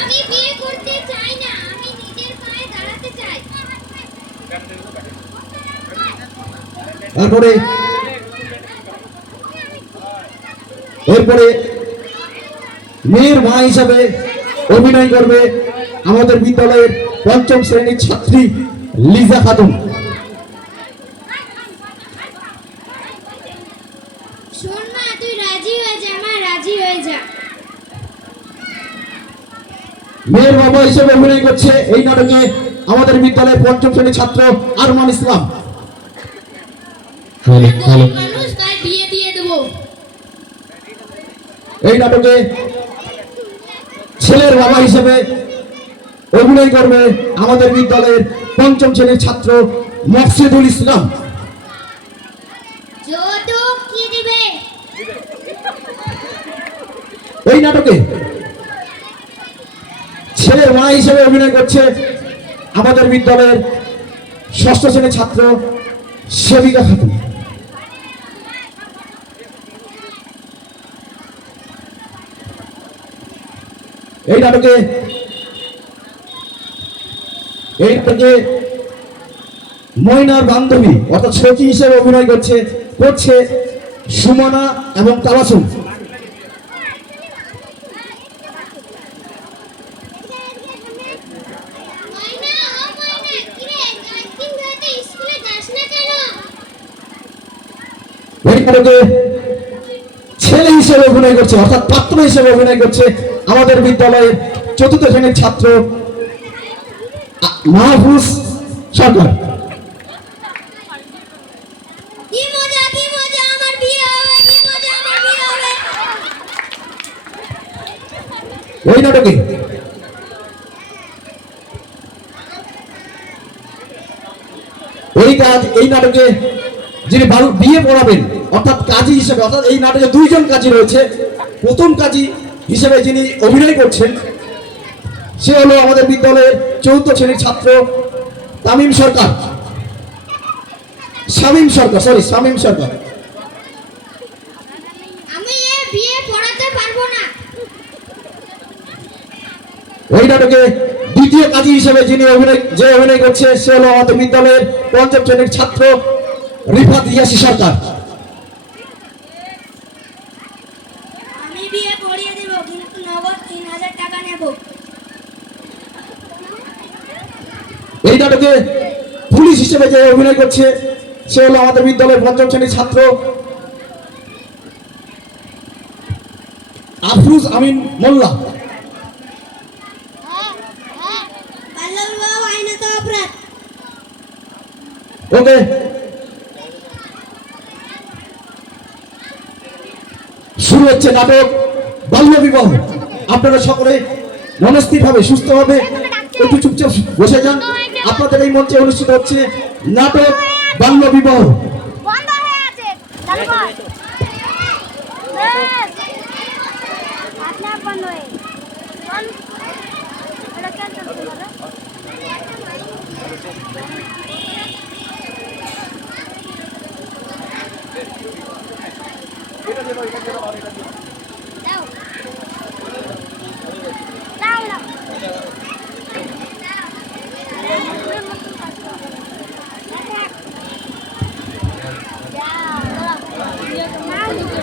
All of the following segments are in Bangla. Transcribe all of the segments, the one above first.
আমি বিয়ে করতে চাই না, আমি নিজের পায়ে দাঁড়াতে চাই। তারপরে এরপরে মেয়ের মা হিসাবে অভিনয় করবে আমাদের বিদ্যালয়ের পঞ্চম শ্রেণীর ছাত্রী লিজা খাতুন। শোন মা, তুই রাজি হয়ে যা, মা রাজি হয়ে যা। মেয়ের বাবা হিসেবে অভিনয় করছে এই নাটকে আমাদের বিদ্যালয়ের পঞ্চম শ্রেণীর ছাত্র আরমান ইসলাম। মানুষ, তাই বিয়ে দিয়ে দেবো। এই নাটকে ছেলের বাবা হিসেবে অভিনয় করবে আমাদের বিদ্যালয়ের পঞ্চম শ্রেণীর ছাত্র মকসিদুল ইসলাম। যৌতুক কি দিবে? এই নাটকে ছেলের মা হিসেবে অভিনয় করছে আমাদের বিদ্যালয়ের ষষ্ঠ শ্রেণীর ছাত্র সেবিকা খাতুন। এই নাটকে ময়নার বান্ধবী অর্থাৎ সখী হিসেবে অভিনয় করছে সুমনা এবং তাবাসুম। ময়না, ও ময়না, কি রে, কয়েকদিন ধরে তো স্কুলে যাস না কেন? এই নাটকে ছেলে হিসেবে অভিনয় করছে অর্থাৎ পাত্র হিসেবে অভিনয় করছে আমাদের বিদ্যালয়ের চতুর্থ শ্রেণীর ছাত্র মাহফুজ সরকার। কি মজা, কি মজা, আমার বিয়ে হবে, কি মজা, আমার বিয়ে হবে। ওই নাটকে এই নাটকে যিনি বিয়ে পড়াবেন অর্থাৎ কাজী হিসেবে, অর্থাৎ এই নাটকে দুইজন কাজী রয়েছে। প্রথম কাজী হিসেবে যিনি অভিনয় করছেন সে হলো আমাদের বিদ্যালয়ের চতুর্থ শ্রেণীর ছাত্র শামীম সরকার। আমি এ বিয়ে পড়াতে পারবো না। ওই নাটকে দ্বিতীয় কাজী হিসেবে যে অভিনয় করছে সে হলো আমাদের বিদ্যালয়ের পঞ্চম শ্রেণীর ছাত্র রিফাত ইয়াসি সরকার। আমি বিয়ে পড়িয়ে দেব, কিন্তু নগদ 3000 টাকা নেব। এই নাটকে পুলিশ হিসেবে যে অভিনয় করছে সে হলো আমাদের বিদ্যালয়ের পঞ্চম শ্রেণীর ছাত্র আফরুজ আমিন মোল্লা। বাল্যবিবাহ আইনত অপরাধ। ওকে, শুরু হচ্ছে নাটক বাল্য বিবাহ। আপনারা সকলে মনস্থির ভাবে সুস্থ ভাবে একটু চুপচাপ বসে যান। আপনাদের এই মঞ্চে অনুষ্ঠিত হচ্ছে নাটক বাল্য বিবাহ। বন্ধ হয়ে আছে, চালু কর। আপনার বন্ধ হয়ে এটা কেন চলছে বলো? দাও দাও দাও।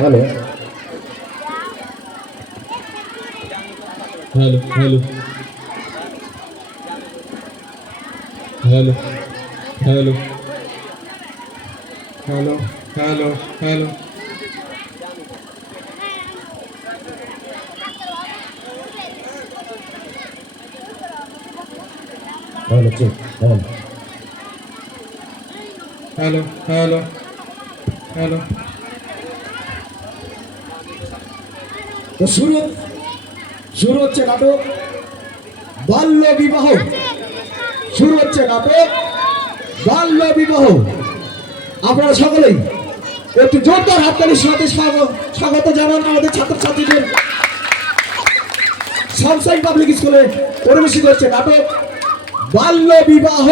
Hello hello hello hello hello hello hello hello hello ঠিক হ্যালো হ্যালো হ্যালো। তো শুরু হচ্ছে নাটক বাল্য বিবাহ। আপনারা সকলেই একটু জোরদার হাততালির সাথে স্বাগত জানান আমাদের ছাত্রছাত্রীদের। সানশাইন পাবলিক স্কুলে পরিবেশিত হচ্ছে নাটক বাল্য বিবাহ।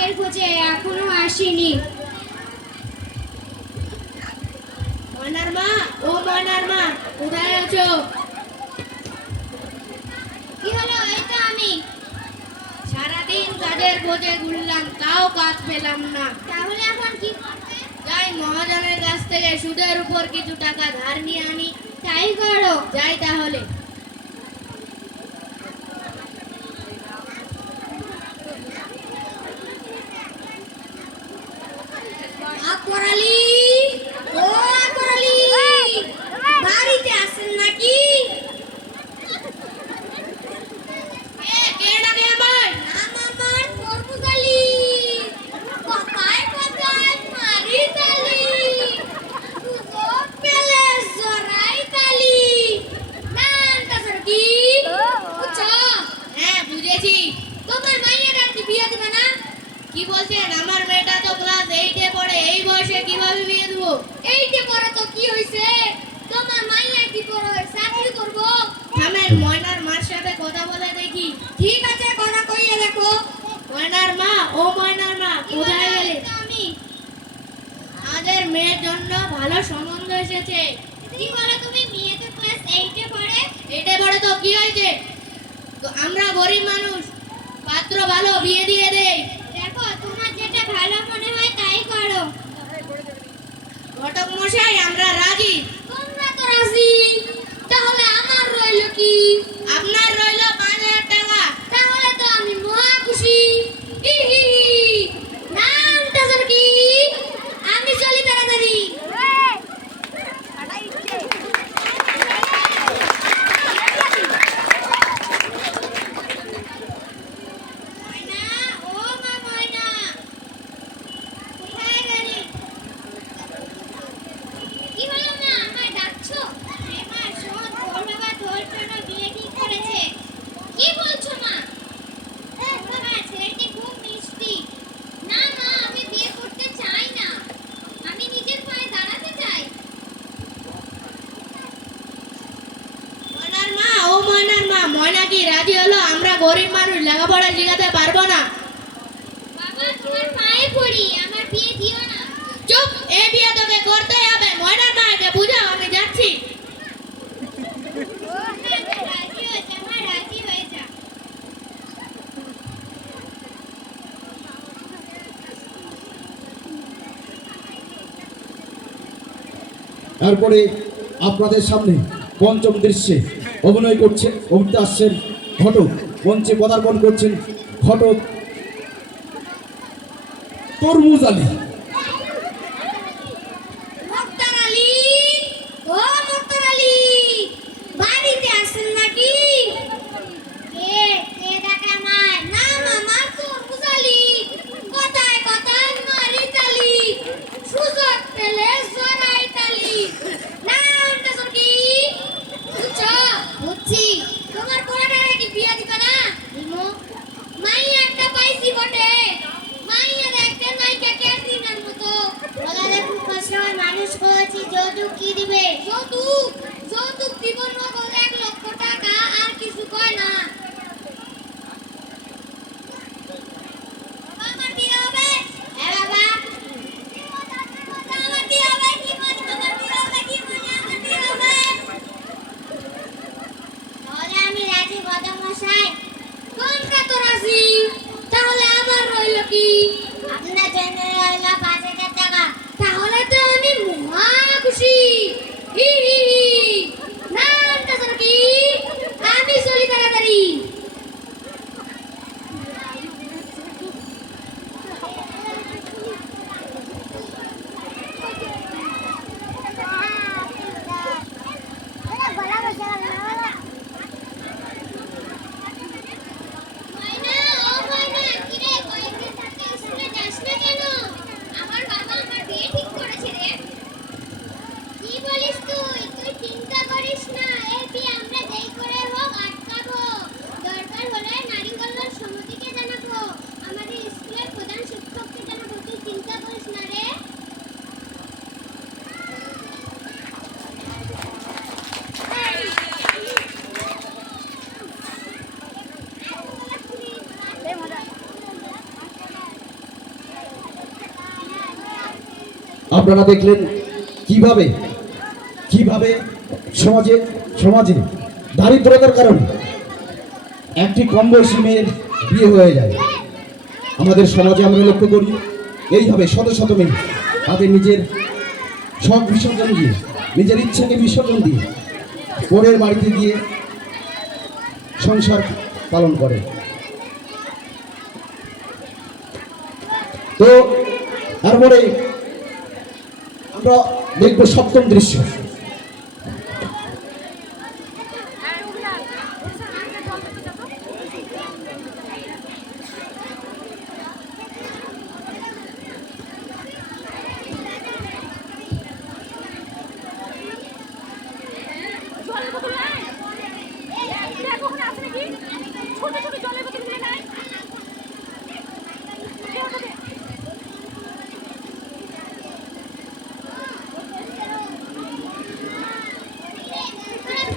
কাজের খোঁজে এখনো আসেনি। ময়নার মা, ও ময়নার মা, কোথায় আছো? কি হলো? এই তো আমি। সারাদিন কাজের খোঁজে ঘুরলাম, তাও কাজ পেলাম না। তাহলে এখন কি করবে? যাই মহাজনের কাছ থেকে সুদের উপর কিছু টাকা ধার নিয়ে আনি। তাই করো। যাই তাহলে। আকরালি, ও আকরালি, বাড়িতে আছেন নাকি? কে ডাকে আমায়? নাম আমার তরমুজ আলী। কথায় কথায় মারি তালি, সুযোগ পেলে জড়াই তালি। নামটা স্যার কি? বুঝছো? হ্যাঁ, বুঝেছি। তোমার মাইয়াটার কি বিয়ে দিবে না? কি বলছেন? আমার মেয়েটা তো ক্লাস 8-এ পড়ে, এই বয়সে কিভাবে বিয়ে দেবো? এইটে পরে তো কি হইছে? তোমার মাইয়া কি পরে চাকরি করবো? থামেন, ময়নার মার সাথে কথা বলে দেখি। ঠিক আছে, কথা কইয়া দেখো। ময়নার মা, ও ময়নার মা, কোথায় গেলে? আমি। আমাদের মেয়ের জন্য ভালো সম্বন্ধ এসেছে। কি বলো তুমি? মেয়ে তো ক্লাস 8 এ পড়ে। 8-এ পড়ে তো কি হয়েছে? তো আমরা গরিব মানুষ, পাত্র ভালো, বিয়ে দিয়ে দেই। দেখো, তোমার যেটা ভালো মনে হয় তাই করো। ঘটক মশাই, আমরা রাজি। তোমরা তো রাজি, তাহলে আমার রইল কি? আপনার রইল 5,000 টাকা। তাহলে তো আমি মহা খুশি। হি হি হি। নামটা স্যার কি? আমি চলি তাড়াতাড়ি। ময়না, ও মা ময়না, কোথায় গেলি? কি হলো মা, আমায় ডাকছো? হ্যাঁ মা, শোন, তোর বাবা তোর জন্য বিয়ে ঠিক করেছে। কি বলছো মা? বাবা, ছেলেটি খুব মিষ্টি। না মা, আমি বিয়ে করতে চাই না, আমি নিজের পায়ে দাঁড়াতে চাই। ময়নার মা, ও ময়নার মা, ময়না কি রাজি হলো? আমরা গরিব মানুষ, লেখাপড়া শিখাতে পারবো না। বাবা, তোমার পায়ে পড়ি, আমার বিয়ে দিও না। চুপ, এই বিয়ে তোকে করতেই হবে। ময়নার মা, একে বুঝাও, আমি যাচ্ছি। রাজি হয়েছে, আমার রাজি হয়ে যা। তারপরে আপনাদের সামনে পঞ্চম দৃশ্যে অভিনয় অভিনয় আসছেন ঘটক, মঞ্চে পদার্পণ করছেন ঘটক তরমুজ আলী। মুক্তার আলী, ও মুক্তার আলী, বাড়িতে আছেন নাকি? কে কে ডাকে আমায়? নাম আমার তরমুজ আলী। কথায় কথায় মারি তালি, সুযোগ পেলে জড়াই তালি। নামটা তোর কি? বুঝছো? বুঝছি। তোমার পোলাটারে কি বিয়ে দিবে না? দিমু। মাইয়া একটা পাইছি বটে, মাইয়া দেখতে নাইকা ক্যাটরিনার মতো। ওলারে খুব কষ্ট হয় মানুষ করেছি, যৌতুক কি দিবে? যৌতুক? যৌতুক দিব নগদ 1,00,000 টাকা, আর কিছু কয় না। বাবা, আমার বিয়ে হবে? হ্যাঁ বাবা। আমার বিয়ে হবে, কি মানে আমার বিয়ে হবে, কি মানে আমার বিয়ে হবে? তাহলে আমি রাজি গদম মশাই। কোনটা তো রাজি? তাহলে আমার রইল কি? আপনার জন্য রইল 5,000 টাকা। তাহলে তো আমি মহা খুশি। হি হি হি। নামটা আপনারা দেখলেন কিভাবে কিভাবে সমাজে সমাজে দারিদ্রতার কারণে একটি কম বয়সী মেয়ের বিয়ে হয়ে যায়। আমাদের সমাজে আমরা লক্ষ্য করি এইভাবে শত শত মেয়ে তাদের নিজের শখ বিসর্জন দিয়ে নিজের ইচ্ছাকে বিসর্জন দিয়ে পরের বাড়িতে গিয়ে সংসার পালন করে। তো তারপরে আমরা দেখবো সপ্তম দৃশ্য।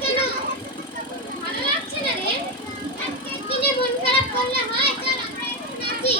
কেন ভালো লাগছে না রে? আজকের দিনে মন খারাপ করলে হয়? চল আমরা একটু নাচি।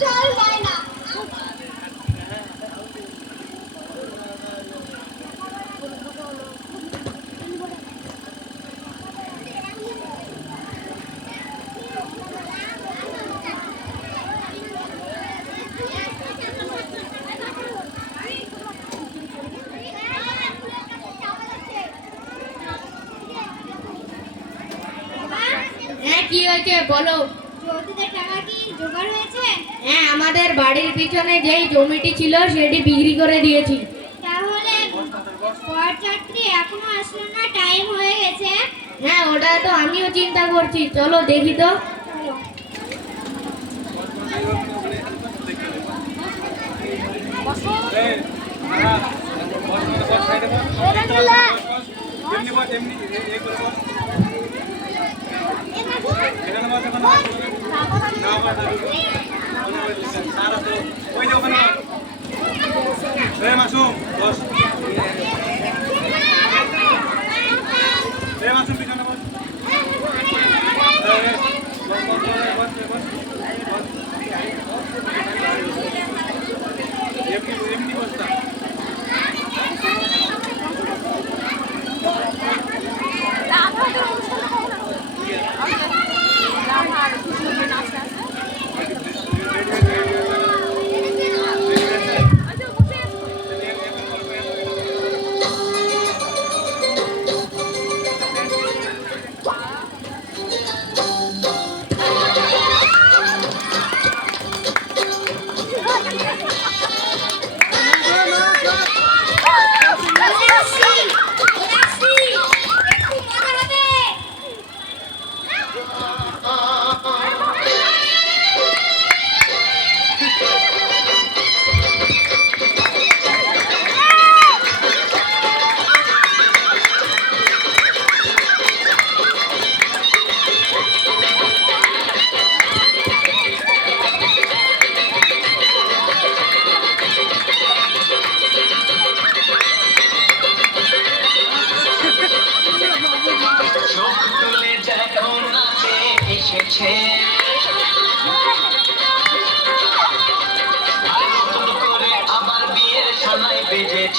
চল বায়না। হ্যাঁ কি হয়েছে বলো। যৌতুকের টাকা কি জোগাড় হয়েছে? হ্যাঁ আমাদের বাড়ির পিছনে যেই জমিটি ছিল সেটি বিক্রি করে দিয়েছি। তাহলে বরযাত্রী এখনো আসলো না, টাইম হয়ে গেছে। হ্যাঁ ওটা তো আমিও চিন্তা করছি, চলো দেখি তো। চলো।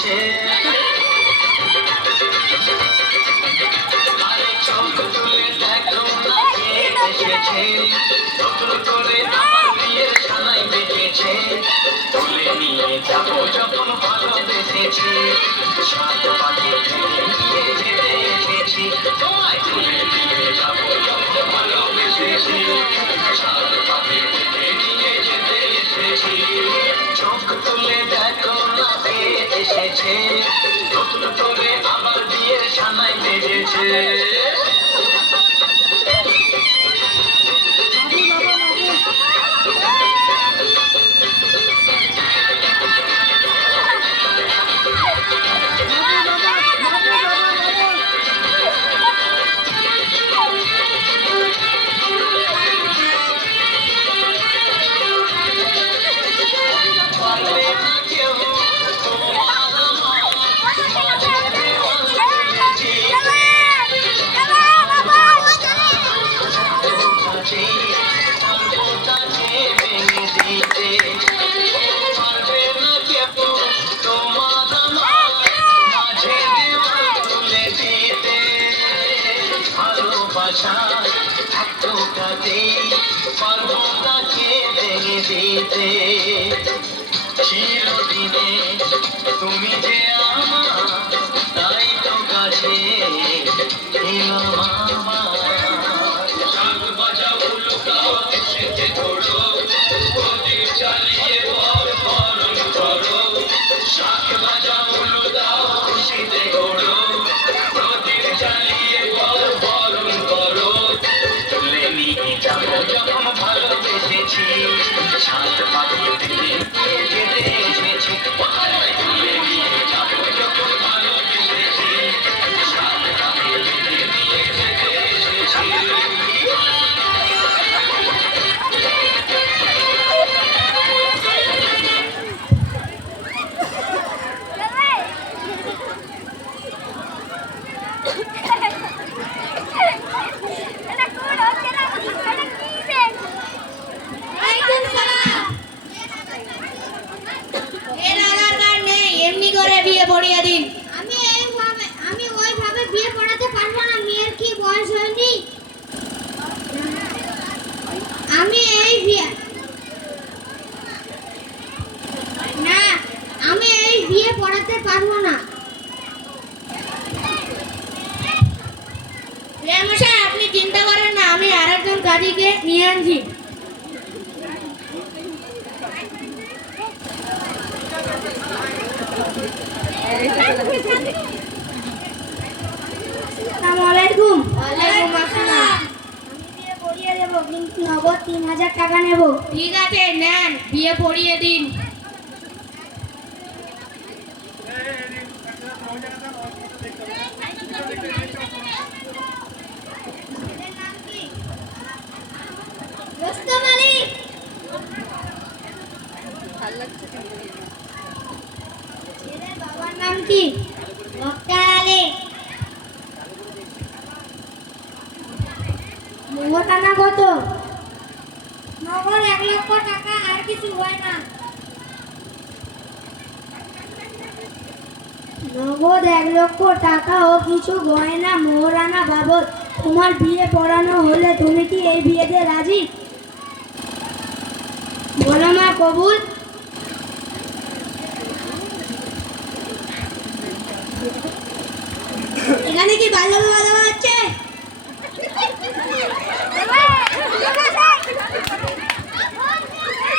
বেঁধেছে আরে চোখ তুলে দেখো না কে এসেছে নতুন করে আমার বিয়ের সানাই বেঁধেছে তুলে নিয়ে যাবো যখন ভালোবেসেছি সাত পাখি তুলে নিয়ে যেতে এসেছি তোমায় তুলে নিয়ে যাবো যখন ভালোবেসেছি সাত পাখি তুলে নিয়ে যেতে এসেছি চোখ তুলে দেখো না কে এসেছে নতুন করে আমার বিয়ের সানাই বেজেছে চিরদিনে তুমি যে আমার তাই তো কাছে এলাম আমার শাক বাজা উলুকাও এসেছে ধরো প্রদীপ জ্বালিয়ে বর বরণ করো শাক বাজা উলুদাও খুশিতে ঘোরো প্রদীপ জ্বালিয়ে বর বরণ করো তুলে নিয়ে যাবো যখন ভালোবেসেছি সাত পাখি তুলে নিয়ে যেতে এসেছি তুলে নিয়ে যাবো যখন ভালোবেসেছি সাত পাখি তুলে নিয়ে যেতে এসেছি ওয়ালাইকুম সালাম। এর আধার কার্ড নেই এমনি করে বিয়ে পড়িয়ে দিন আমি ওইভাবে বিয়ে পড়াতে পারবো না, মেয়ের কি বয়স হয়নি? আমি এই বিয়ে না, আমি এই বিয়ে পড়াতে পারবো না। মশাই আপনি চিন্তা করেন না আমি আরেকজন কাজীকে নিয়ে আনছি আসসালামু আলাইকুম। ওয়ালাইকুম আসসালাম। আমি বিয়ে পড়িয়ে দেবো, কিন্তু নগদ 3000 টাকা নেব। ঠিক আছে নেন বিয়ে পড়িয়ে দিন রোস্তম আলী। ছেলের বাবার নাম কি? মক্তার আলী। মোহতানা কত? নগদ 1 লক্ষ টাকা, আর কিছু হয় না। নগদ 1 লক্ষ টাকা ও কিছু গয়না মোহরানা বাবদ তোমার বিয়ে পড়ানো হলে তুমি কি এই বিয়েতে রাজি? বলো মা, কবুল? এখানে কি বাল্য বিবাহ দেওয়া হচ্ছে?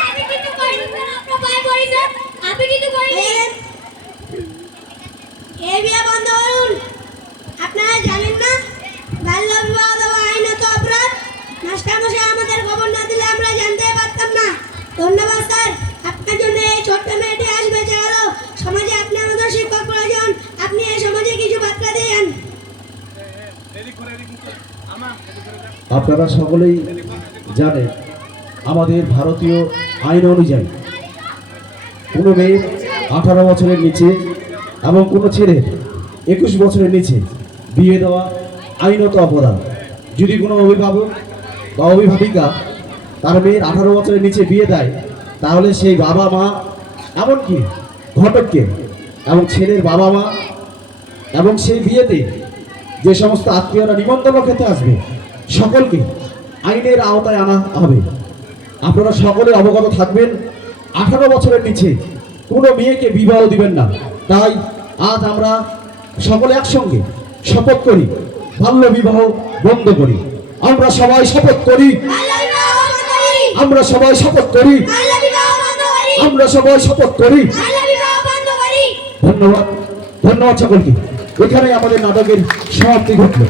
আমি কিছু করিনি স্যার, আপনার পায়ে পড়ি স্যার, আমি কিছু করিনি। এই বিয়ে বন্ধ করুন। আপনারা জানেন না বাল্য বিবাহ দেওয়া আইনত অপরাধ? মাস্টারমশাই আমাদের খবর না দিলে আমরা জানতে পারতাম না। ধন্যবাদ স্যার, আপনার জন্য এই ছোট্ট মেয়েটি আজ বেঁচে গেল। সমাজে আপনি আমাদের শিক্ষক প্রয়োজন, আপনি এই সমাজে কিছু বার্তা দেন। আপনারা সকলেই জানেন আমাদের ভারতীয় আইন অনুযায়ী কোনো মেয়ের 18 বছরের নিচে এবং কোনো ছেলের 21 বছরের নিচে বিয়ে দেওয়া আইনত অপরাধ। যদি কোনো অভিভাবক বা অভিভাবিকা তার মেয়ের 18 বছরের নিচে বিয়ে দেয়, তাহলে সেই বাবা মা এমনকি ঘটককে এবং ছেলের বাবা মা এবং সেই বিয়েতে যে সমস্ত আত্মীয়রা নিমন্ত্রণ খেতে আসবে সকলকে আইনের আওতায় আনা হবে। আপনারা সকলে অবগত থাকবেন, 18 বছরের নিচে কোনো মেয়েকে বিবাহ দিবেন না। তাই আজ আমরা সকলে একসঙ্গে শপথ করি, বাল্য বিবাহ বন্ধ করি। আমরা সবাই শপথ করি, বাল্য বিবাহ বন্ধ করি, আমরা সবাই শপথ করি, বাল্য বিবাহ বন্ধ করি, আমরা সবাই শপথ করি। বাল্য বিবাহ বন্ধ করি। ধন্যবাদ, ধন্যবাদ সকলকে। এখানে আমাদের নাটকের সমাপ্তি ঘটল।